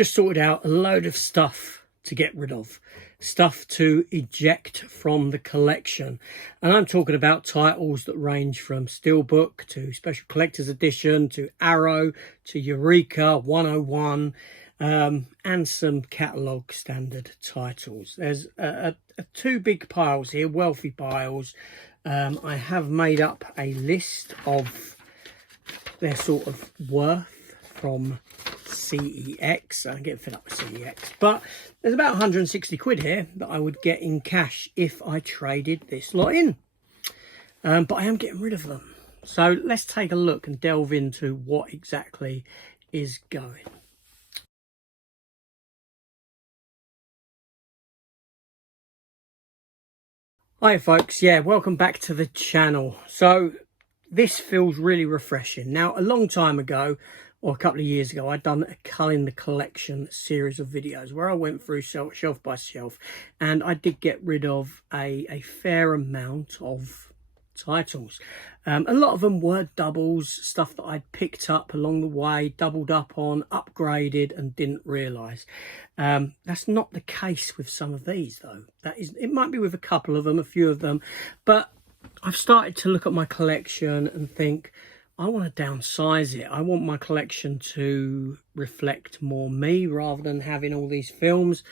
just sorted out a load of stuff to get rid of, stuff to eject from the collection. And I'm talking about titles that range from Steelbook to Special Collector's Edition to Arrow to Eureka 101, and some catalogue standard titles. There's two big piles here, wealthy piles. I have made up a list of their sort of worth from CEX. I'm getting fed up with CEX, but there's about 160 quid here that I would get in cash if I traded this lot in. But I am getting rid of them. So let's take a look and delve into what exactly is going. Hi folks, yeah, welcome back to the channel. So this feels really refreshing. Now, a long time ago, or a couple of years ago, I'd done a Culling the Collection series of videos where I went through shelf by shelf, and I did get rid of a fair amount of titles. A lot of them were doubles, stuff that I'd picked up along the way, doubled up on, upgraded, and didn't realise. That's not the case with some of these, though. It might be with a couple of them, a few of them, but I've started to look at my collection and think, I want to downsize it. I want my collection to reflect more me rather than having all these films.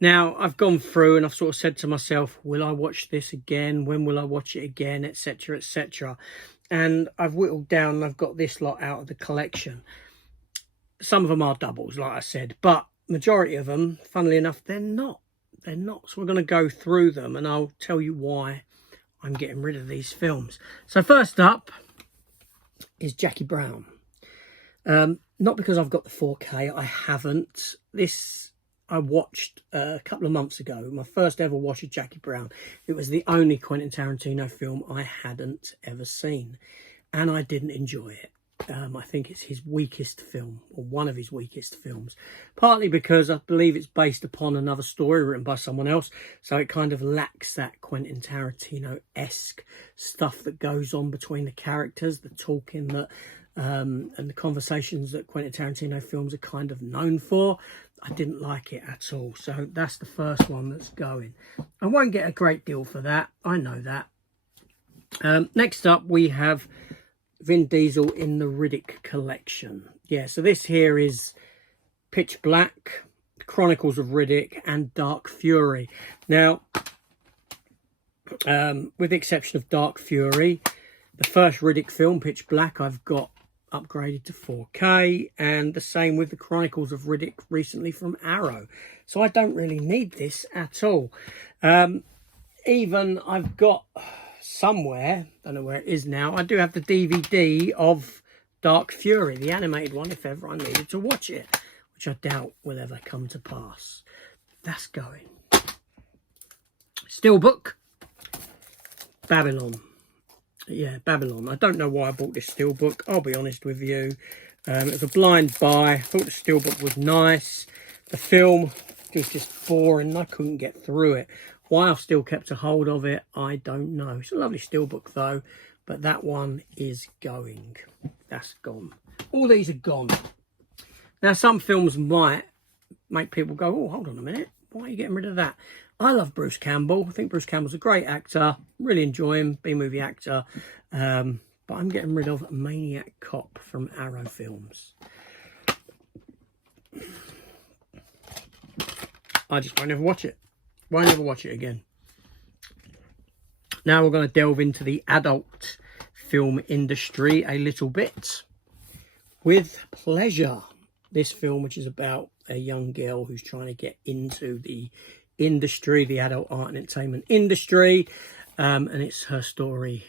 Now, I've gone through and I've sort of said to myself, will I watch this again? When will I watch it again? Etc, etc. And I've whittled down and I've got this lot out of the collection. Some of them are doubles, like I said, but majority of them, funnily enough, they're not. They're not. So we're going to go through them and I'll tell you why I'm getting rid of these films. So first up is Jackie Brown. Not because I've got the 4K, I haven't. This I watched a couple of months ago, my first ever watch of Jackie Brown. It was the only Quentin Tarantino film I hadn't ever seen, and I didn't enjoy it. I think it's his weakest film, or one of his weakest films, partly because I believe it's based upon another story written by someone else, so it kind of lacks that Quentin Tarantino-esque stuff that goes on between the characters, the talking that and the conversations that Quentin Tarantino films are kind of known for. I didn't like it at all, so that's the first one that's going. I won't get a great deal for that, I know that. Next up we have Vin Diesel in the Riddick collection. Yeah, so this here is Pitch Black, Chronicles of Riddick, and Dark Fury. Now, with the exception of Dark Fury, the first Riddick film, Pitch Black, I've got upgraded to 4K, and the same with the Chronicles of Riddick recently from Arrow. So I don't really need this at all. Even I've got somewhere, don't know where it is now, I do have the DVD of Dark Fury, the animated one, if ever I needed to watch it, which I doubt will ever come to pass. That's going. Steelbook, Babylon. Yeah, Babylon. I don't know why I bought this Steelbook, I'll be honest with you. It was a blind buy. I thought the Steelbook was nice. The film was just boring, I couldn't get through it. Why I've still kept a hold of it, I don't know. It's a lovely Steelbook though, but that one is going. That's gone. All these are gone. Now, some films might make people go, oh, hold on a minute, why are you getting rid of that? I love Bruce Campbell. I think Bruce Campbell's a great actor. Really enjoy him, B-movie actor. But I'm getting rid of Maniac Cop from Arrow films. I just won't ever watch it. Won't ever watch it again. Now we're going to delve into the adult film industry a little bit with Pleasure. This film, which is about a young girl who's trying to get into the industry, the adult art and entertainment industry, and it's her story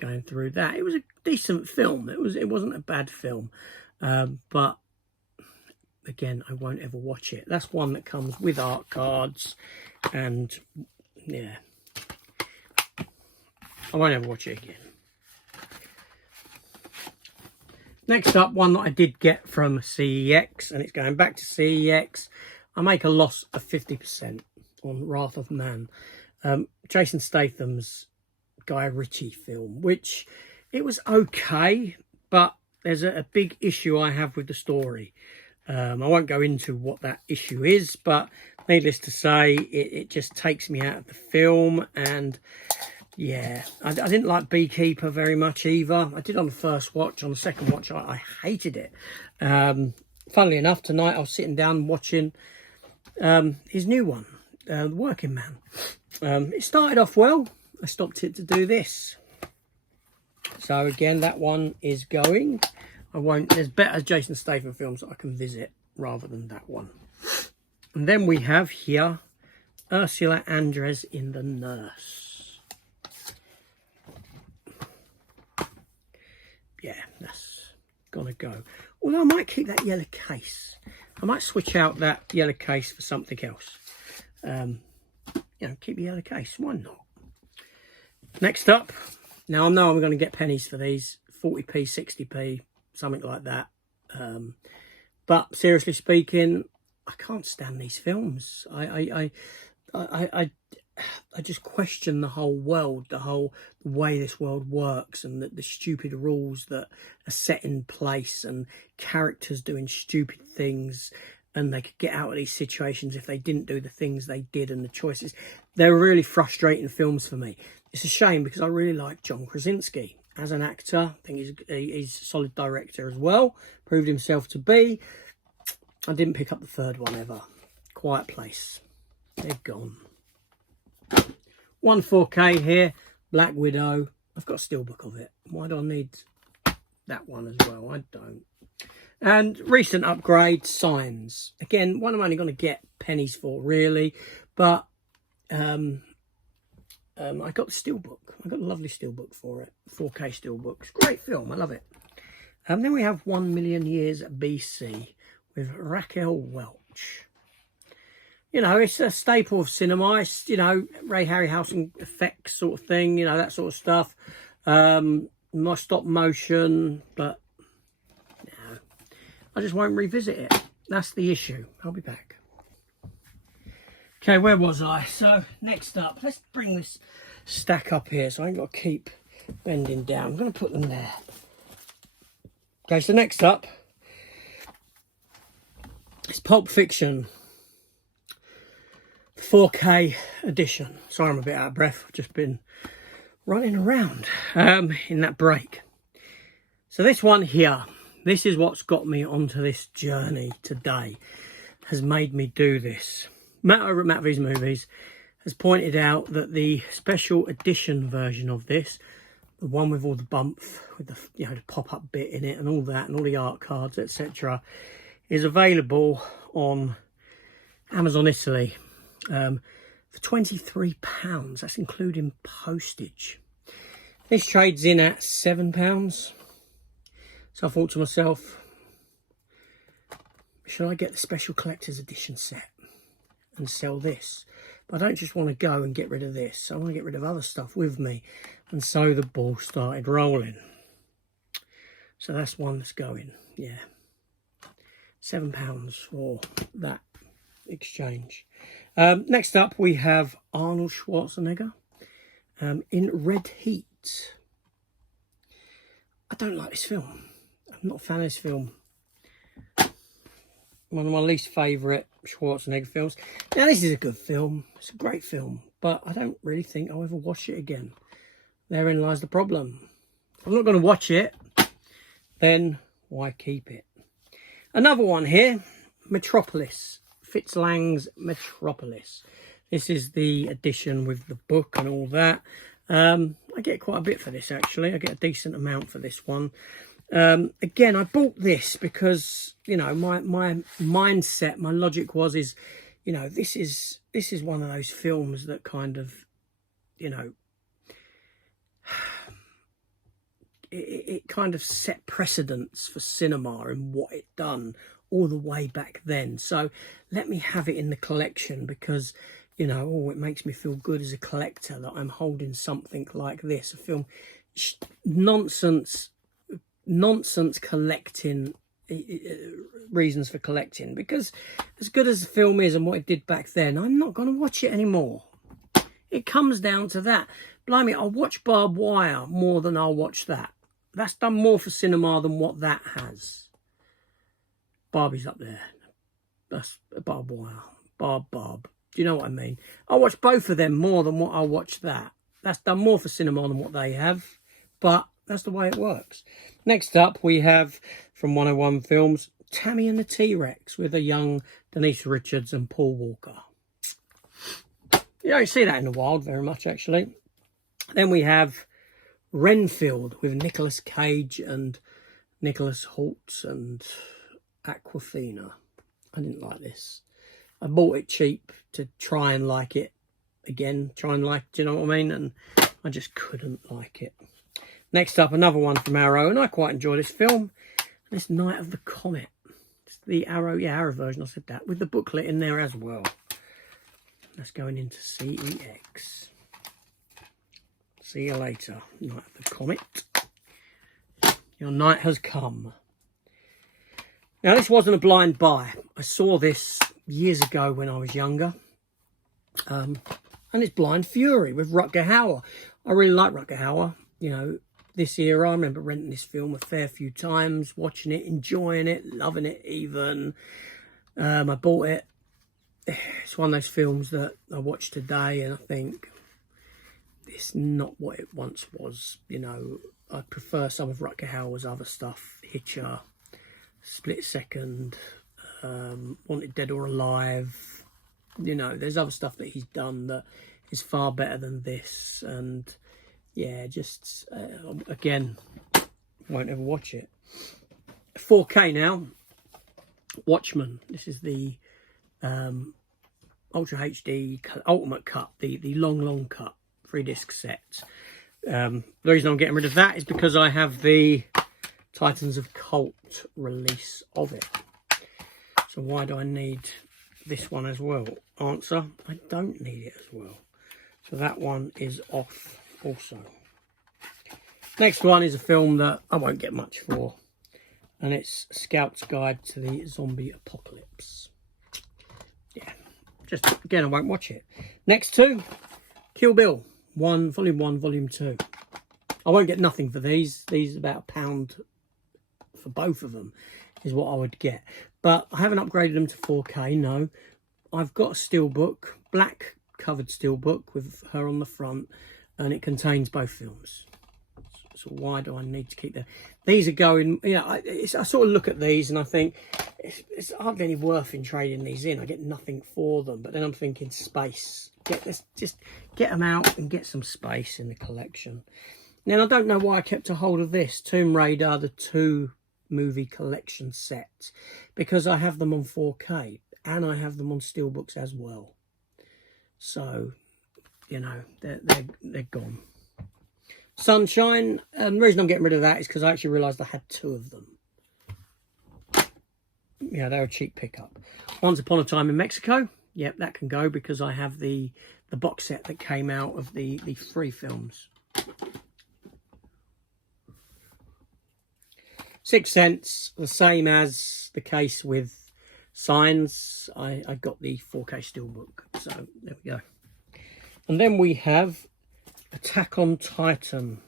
going through that. It was a decent film. It wasn't a bad film, but again, I won't ever watch it. That's one that comes with art cards, and yeah, I won't ever watch it again. Next up, one that I did get from CEX, and it's going back to CEX. I make a loss of 50% on Wrath of Man. Jason Statham's Guy Ritchie film, which it was okay, but there's a big issue I have with the story. I won't go into what that issue is, but needless to say, it just takes me out of the film. And yeah, I didn't like Beekeeper very much either. I did on the first watch. On the second watch, I hated it. Funnily enough, tonight I was sitting down watching his new one, The Working Man. It started off well. I stopped it to do this. So again, that one is going. I won't. There's better Jason Statham films that I can visit rather than that one. And then we have here Ursula Andress in The Nurse. Yeah, that's gonna go. Although I might keep that yellow case. I might switch out that yellow case for something else. You know, keep the yellow case. Why not? Next up, now I know I'm going to get pennies for these, 40p, 60p, something like that. But seriously speaking, I can't stand these films. I just question the whole world, the way this world works, and the stupid rules that are set in place, and characters doing stupid things, and they could get out of these situations if they didn't do the things they did, and the choices. They're really frustrating films for me. It's a shame because I really like John Krasinski as an actor. I think he's a solid director as well. Proved himself to be. I didn't pick up the third one ever. Quiet Place. They're gone. 1 4K here. Black Widow. I've got a steelbook of it. Why do I need that one as well? I don't. And recent upgrade, Signs. Again, one I'm only going to get pennies for, really. But I got the steelbook. I got a lovely steelbook for it. 4K steelbook. It's a great film. I love it. Then we have 1 Million Years BC with Raquel Welch. You know, it's a staple of cinema. It's, you know, Ray Harryhausen effects sort of thing, you know, that sort of stuff. My stop motion, but no, I just won't revisit it. That's the issue. I'll be back. Okay, where was I? So, next up, let's bring this stack up here so I ain't got to keep bending down. I'm going to put them there. Okay, so next up, it's Pulp Fiction 4K edition. Sorry, I'm a bit out of breath. I've just been running around in that break. So this one here, this is what's got me onto this journey today, has made me do this. Matt over at Matt V's Movies has pointed out that the special edition version of this, the one with all the bump, with the, you know, the pop-up bit in it and all that, and all the art cards, etc., is available on Amazon Italy for £23. That's including postage. This trades in at £7. So I thought to myself, should I get the special collector's edition set and sell this? But I don't just want to go and get rid of this. I want to get rid of other stuff with me. And so the ball started rolling. So that's one that's going. Yeah. £7 for that exchange. Next up, we have Arnold Schwarzenegger in Red Heat. I don't like this film. I'm not a fan of this film. One of my least favourite Schwarzenegger films. Now, this is a good film. It's a great film. But I don't really think I'll ever watch it again. Therein lies the problem. If I'm not going to watch it, then why keep it? Another one here, Metropolis. Fitz Lang's Metropolis. This is the edition with the book and all that. I get quite a bit for this, actually. I get a decent amount for this one. Again, I bought this because, you know, my mindset, my logic is, you know, this is one of those films that kind of, you know, it kind of set precedents for cinema and what it done all the way back then. So let me have it in the collection because, you know, it makes me feel good as a collector that I'm holding something like this, a film. Nonsense collecting, reasons for collecting, because as good as the film is and what it did back then, I'm not going to watch it anymore. It comes down to that. Blimey, I'll watch Barbed Wire more than I'll watch that. That's done more for cinema than what that has. Barbie's up there. That's barbed wire. Barb. Do you know what I mean? I watch both of them more than what I watch that. That's done more for cinema than what they have. But that's the way it works. Next up, we have, from 101 Films, Tammy and the T-Rex with a young Denise Richards and Paul Walker. You don't see that in the wild very much, actually. Then we have Renfield with Nicolas Cage and Nicholas Hoult and Aquafina. I didn't like this. I bought it cheap to try and like it again. Do you know what I mean? And I just couldn't like it. Next up, another one from Arrow, and I quite enjoy this film. This Night of the Comet. It's the Arrow version, I said that, with the booklet in there as well. That's going into CEX. See you later, Night of the Comet. Your night has come. Now, this wasn't a blind buy. I saw this years ago when I was younger. And it's Blind Fury with Rutger Hauer. I really like Rutger Hauer. You know, this era, I remember renting this film a fair few times, watching it, enjoying it, loving it even. I bought it. It's one of those films that I watch today and I think it's not what it once was. You know, I prefer some of Rutger Hauer's other stuff. Hitcher, Split Second, Wanted Dead or Alive. You know, there's other stuff that he's done that is far better than this. And yeah, just, again, won't ever watch it. 4K now. Watchmen. This is the Ultra HD Ultimate Cut, the long cut 3-disc set. The reason I'm getting rid of that is because I have the Titans of Cult release of it. So why do I need this one as well? Answer, I don't need it as well. So that one is off also. Next one is a film that I won't get much for. And it's Scout's Guide to the Zombie Apocalypse. Yeah, just, again, I won't watch it. Next two, Kill Bill, Volume 1, Volume 2. I won't get nothing for these. These are about £1 for both of them is what I would get. But I haven't upgraded them to 4K, no. I've got a steelbook, black covered steelbook with her on the front, and it contains both films. So why do I need to keep them? These are going, you know, I sort of look at these and I think it's hardly any worth in trading these in. I get nothing for them. But then I'm thinking space. Let's just get them out and get some space in the collection. Now, I don't know why I kept a hold of this Tomb Raider, the 2 movie collection set, because I have them on 4K and I have them on steelbooks as well. So, you know, they're gone. Sunshine, the reason I'm getting rid of that is because I actually realised I had 2 of them. Yeah, they're a cheap pickup. Once Upon a Time in Mexico, yep, that can go because I have the box set that came out of the 3 films. 6 Sense, the same as the case with Signs. I got the 4K steelbook, so there we go. And then we have Attack on Titan,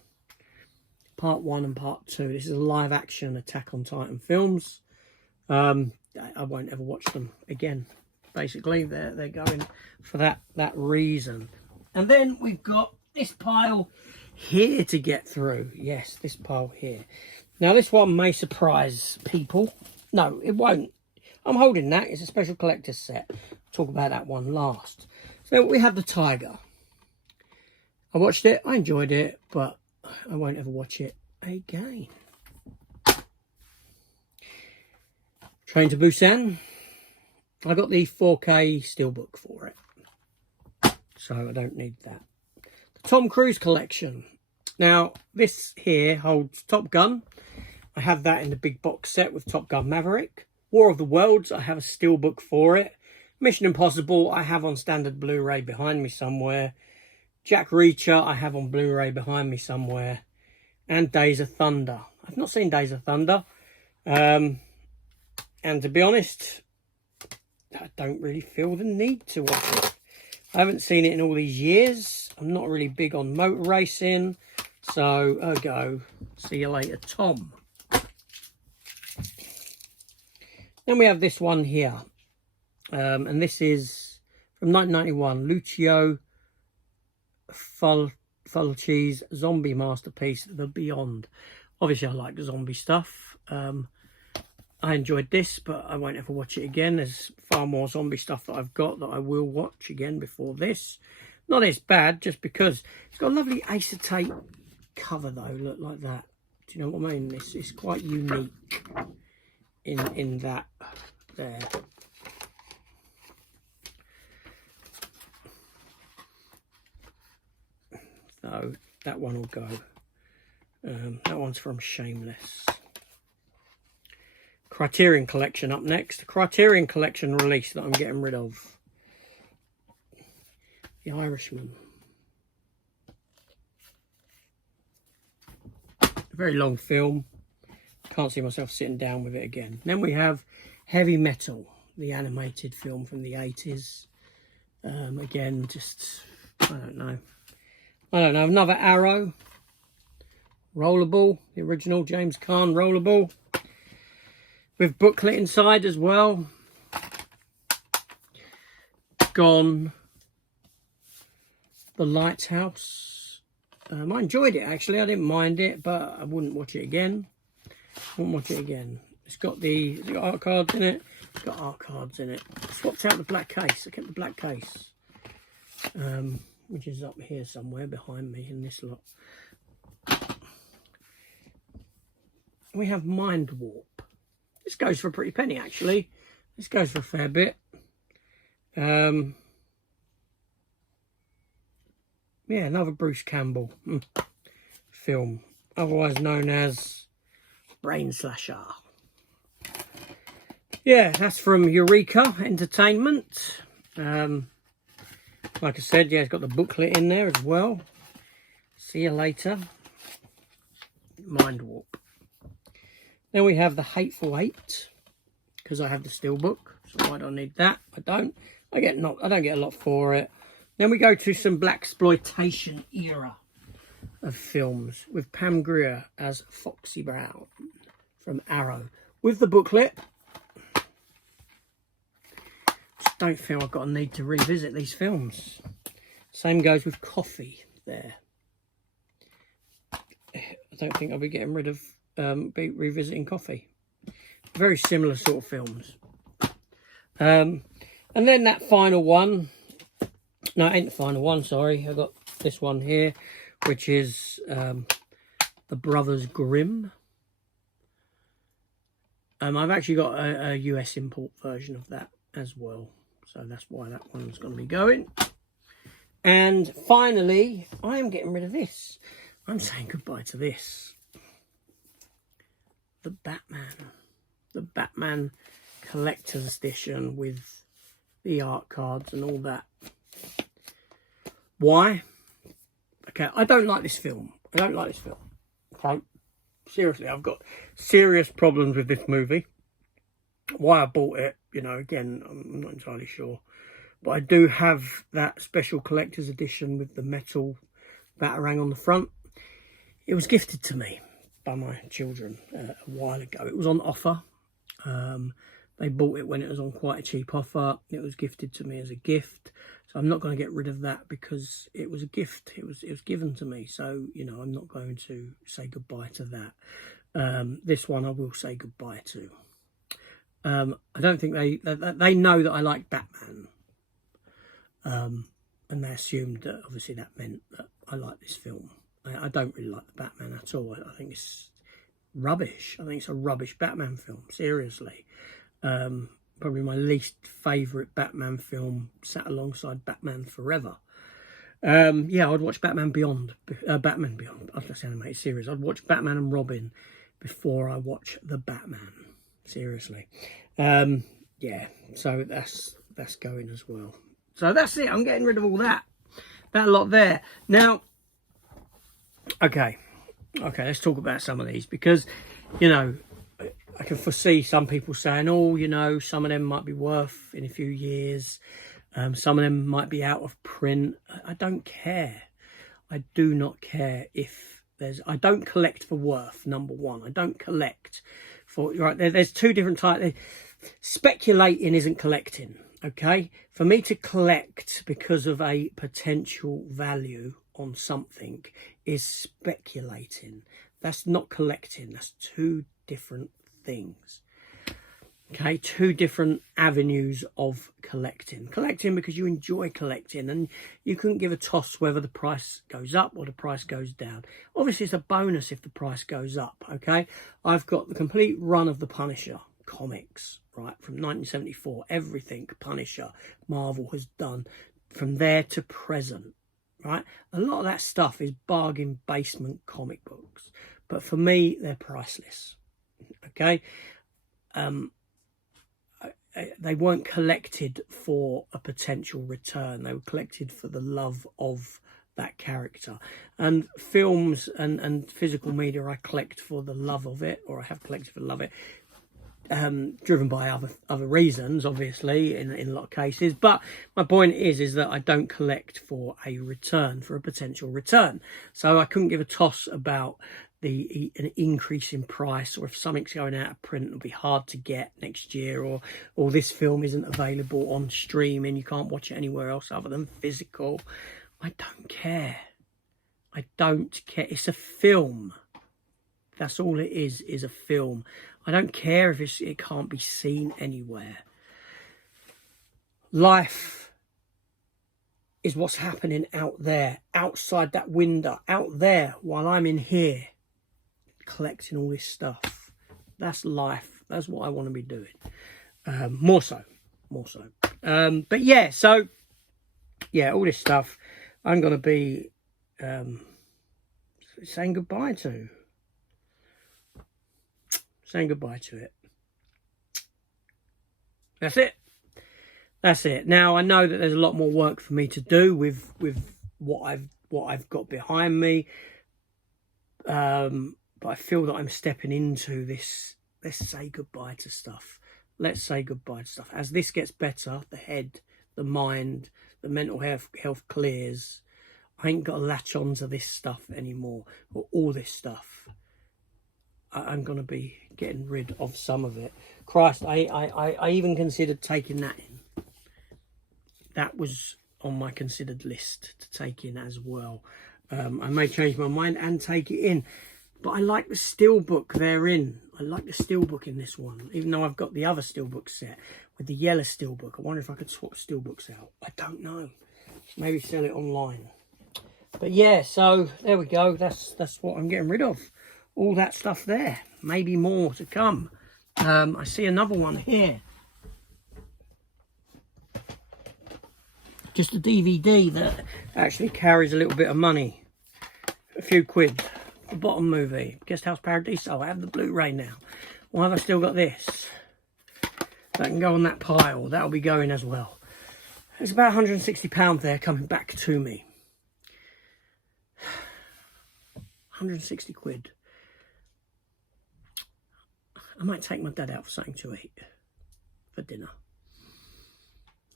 Part 1 and Part 2. This is a live action Attack on Titan films. I won't ever watch them again. Basically, they're going for that reason. And then we've got this pile here to get through. Yes, this pile here. Now, this one may surprise people. No, it won't. I'm holding that. It's a special collector's set. I'll talk about that one last. So we have The Tiger. I watched it. I enjoyed it, but I won't ever watch it again. Train to Busan. I got the 4K steelbook for it, so I don't need that. The Tom Cruise collection. Now, this here holds Top Gun. I have that in the big box set with Top Gun Maverick. War of the Worlds, I have a steelbook for it. Mission Impossible, I have on standard Blu-ray behind me somewhere. Jack Reacher, I have on Blu-ray behind me somewhere. And Days of Thunder. I've not seen Days of Thunder. And to be honest, I don't really feel the need to watch it. I haven't seen it in all these years. I'm not really big on motor racing. So, ergo, see you later, Tom. Then we have this one here. And this is from 1991, Lucio Fulci's zombie masterpiece, The Beyond. Obviously, I like zombie stuff. I enjoyed this, but I won't ever watch it again. There's far more zombie stuff that I've got that I will watch again before this. Not as bad, just because it's got a lovely acetate cover, though. Look like that. Do you know what I mean? It's quite unique in that there. So that one will go. That one's from Shameless. Criterion Collection up next. The Criterion Collection release that I'm getting rid of. The Irishman. A very long film. Can't see myself sitting down with it again. Then we have Heavy Metal, the animated film from the 80s. Again, just, I don't know. Another Arrow. Rollerball, the original James Caan Rollerball. With booklet inside as well. Gone. The Lighthouse. I enjoyed it, actually. I didn't mind it, but I wouldn't watch it again. It's got art cards in it. It's got art cards in it. I swapped out the black case. I kept the black case. Which is up here somewhere behind me in this lot. We have Mind Warp. This goes for a pretty penny, actually. This goes for a fair bit. Yeah, another Bruce Campbell film, otherwise known as Brain Slasher. Yeah, that's from Eureka Entertainment. Like I said, yeah, it's got the booklet in there as well. See you later. Mind Warp. Then we have The Hateful Eight, because I have the steelbook, so why do I need that? I don't. I don't get a lot for it. Then we go to some blaxploitation era of films with Pam Grier as Foxy Brown from Arrow with the booklet. Just don't feel I've got a need to revisit these films. Same goes with Coffee there. I don't think I'll be getting rid of be revisiting Coffee. Very similar sort of films. And then that final one. No, it ain't the final one, sorry. I got this one here, which is The Brothers Grimm. I've actually got a US import version of that as well. So that's why that one's going to be going. And finally, I am getting rid of this. I'm saying goodbye to this. The Batman Collector's Edition with the art cards and all that. Why? Okay, I don't like this film. Okay, seriously, I've got serious problems with this movie. Why I bought it, you know, again, I'm not entirely sure. But I do have that special collector's edition with the metal Batarang on the front. It was gifted to me by my children a while ago. It was on offer. They bought it when it was on quite a cheap offer. It was gifted to me as a gift. So I'm not going to get rid of that because it was a gift. It was given to me. So, you know, I'm not going to say goodbye to that. This one I will say goodbye to. I don't think they know that I like Batman. And they assumed that obviously that meant that I like this film. I don't really like the Batman at all. I think it's rubbish. I think it's a rubbish Batman film, seriously. Probably my least favourite Batman film, sat alongside Batman Forever. Yeah, I'd watch Batman Beyond. Batman Beyond, that's the animated series. I'd watch Batman and Robin before I watch the Batman, seriously. Yeah, so that's going as well. So that's it. I'm getting rid of all that lot there. Now, okay, let's talk about some of these, because, you know, I can foresee some people saying, oh, you know, some of them might be worth in a few years. Some of them might be out of print. I don't care. I do not care if there's... I don't collect for worth, number one. I don't collect for... Right, there's two different types. speculating isn't collecting, okay? For me to collect because of a potential value on something is speculating. That's not collecting. That's two different things. Okay, two different avenues of collecting. Collecting because you enjoy collecting and you couldn't give a toss whether the price goes up or the price goes down. Obviously, it's a bonus if the price goes up, okay? I've got the complete run of the Punisher comics, right, from 1974. Everything Punisher, Marvel has done from there to present, right? A lot of that stuff is bargain basement comic books. But for me, they're priceless, okay? They weren't collected for a potential return. They were collected for the love of that character. And films and physical media, I collect for the love of it, or I have collected for the love of it, driven by other reasons, obviously, in a lot of cases. But my point is that I don't collect for a return, for a potential return. So I couldn't give a toss about an increase in price, or if something's going out of print, it'll be hard to get next year, or this film isn't available on streaming, you can't watch it anywhere else other than physical. I don't care. I don't care. It's a film. That's all it is a film. I don't care if it can't be seen anywhere. Life is what's happening out there, outside that window, out there, while I'm in here collecting all this stuff. That's life. That's what I want to be doing. More so. But yeah, so yeah, all this stuff I'm going to be saying goodbye to. Saying goodbye to it. That's it. That's it. Now I know that there's a lot more work for me to do with what I've got behind me. But I feel that I'm stepping into this. Let's say goodbye to stuff. Let's say goodbye to stuff. As this gets better, the head, the mind, the mental health clears. I ain't got to latch on to this stuff anymore, or all this stuff. I'm going to be getting rid of some of it. Christ, I even considered taking that in. That was on my considered list to take in as well. I may change my mind and take it in. But I like the steelbook therein. I like the steelbook in this one. Even though I've got the other steelbook set with the yellow steelbook. I wonder if I could swap steelbooks out. I don't know. Maybe sell it online. But yeah, so there we go. That's what I'm getting rid of. All that stuff there. Maybe more to come. I see another one here. Just a DVD that actually carries a little bit of money. A few quid. The bottom movie, Guest House Paradiso. I have the Blu-ray now. Why have I still got this? That can go on that pile. That'll be going as well. There's about £160 there coming back to me. 160 quid. I might take my dad out for something to eat for dinner.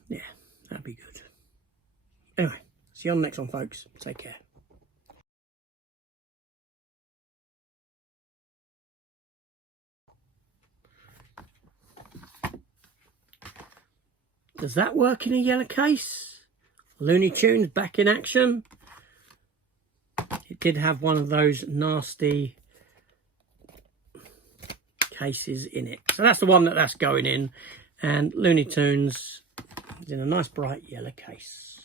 Yeah, that'd be good. Anyway, see you on the next one, folks. Take care. Does that work in a yellow case? Looney Tunes back in action. It did have one of those nasty cases in it. So that's the one that's going in. And Looney Tunes is in a nice bright yellow case.